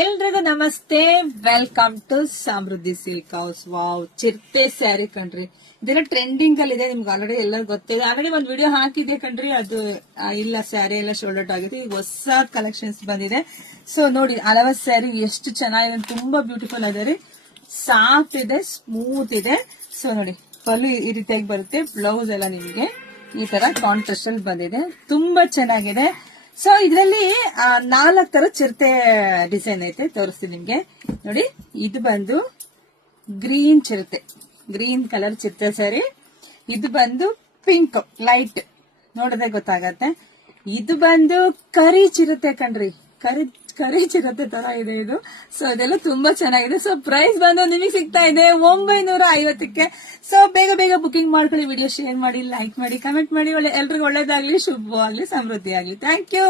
ಎಲ್ರಿಗೂ ನಮಸ್ತೆ, welcome to Samruddhi silk house. Wow, ಚಿರತೆ ಸ್ಯಾರಿ ಕಣ್ರಿ. ಇದೆಲ್ಲ ಟ್ರೆಂಡಿಂಗ್ ಅಲ್ಲಿ ಇದೆ, ನಿಮ್ಗೆ ಆಲ್ರೆಡಿ ಎಲ್ಲರೂ ಗೊತ್ತಿದೆ. ಆಲ್ರೆಡಿ ಒಂದು ವಿಡಿಯೋ ಹಾಕಿದೆ ಕಣ್ರಿ, ಅದು ಇಲ್ಲ ಸ್ಯಾರಿ ಎಲ್ಲ ಶೋಲ್ಡ್ ಔಟ್ ಆಗಿದೆ. ಈಗ ಹೊಸ ಕಲೆಕ್ಷನ್ಸ್ ಬಂದಿದೆ. ಸೊ ನೋಡಿ, ಹಲವಾರು ಸ್ಯಾರಿ ಎಷ್ಟು ಚೆನ್ನಾಗಿದೆ, ತುಂಬಾ ಬ್ಯೂಟಿಫುಲ್ ಇದೆ ರೀ. ಸಾಫ್ಟ್ ಇದೆ, ಸ್ಮೂತ್ ಇದೆ. ಸೊ ನೋಡಿ, ಪಲ್ಲು ಈ ರೀತಿಯಾಗಿ ಬರುತ್ತೆ. ಬ್ಲೌಸ್ ಎಲ್ಲ ನಿಮ್ಗೆ ಈ ತರ ಕಾಂಟ್ರಾಸ್ಟ್ ಅಲ್ಲಿ ಬಂದಿದೆ, ತುಂಬಾ ಚೆನ್ನಾಗಿದೆ. ಸೊ ಇದರಲ್ಲಿ 4 ತರ ಚಿರತೆ ಡಿಸೈನ್ ಐತೆ, ತೋರಿಸ್ತೀನಿ ನಿಮ್ಗೆ. ನೋಡಿ, ಇದು ಬಂದು ಗ್ರೀನ್ ಚಿರತೆ, ಗ್ರೀನ್ ಕಲರ್ ಚಿರತೆ ಸ್ಯಾರಿ. ಇದು ಬಂದು ಪಿಂಕ್ ಲೈಟ್, ನೋಡದೆ ಗೊತ್ತಾಗತ್ತೆ. ಇದು ಬಂದು ಕರಿ ಚಿರತೆ ಕಣ್ರಿ, ಕರಿ ಚಿರತೆ ತರ ಇದೆ ಇದು. ಸೊ ಇದೆಲ್ಲ ತುಂಬಾ ಚೆನ್ನಾಗಿದೆ. ಸೊ ಪ್ರೈಸ್ ಬಂದು ನಿಮಗೆ ಸಿಗ್ತಾ ಇದೆ 950ಕ್ಕೆ. ಸೊ ಬೇಗ ಬೇಗ ಬುಕಿಂಗ್ ಮಾಡ್ಕೊಳ್ಳಿ, ವಿಡಿಯೋ ಶೇರ್ ಮಾಡಿ, ಲೈಕ್ ಮಾಡಿ, ಕಮೆಂಟ್ ಮಾಡಿ. ಎಲ್ರಿಗೂ ಒಳ್ಳೇದಾಗ್ಲಿ, ಶುಭವಾಗ್ಲಿ, ಸಮೃದ್ಧಿ ಆಗ್ಲಿ. Thank you.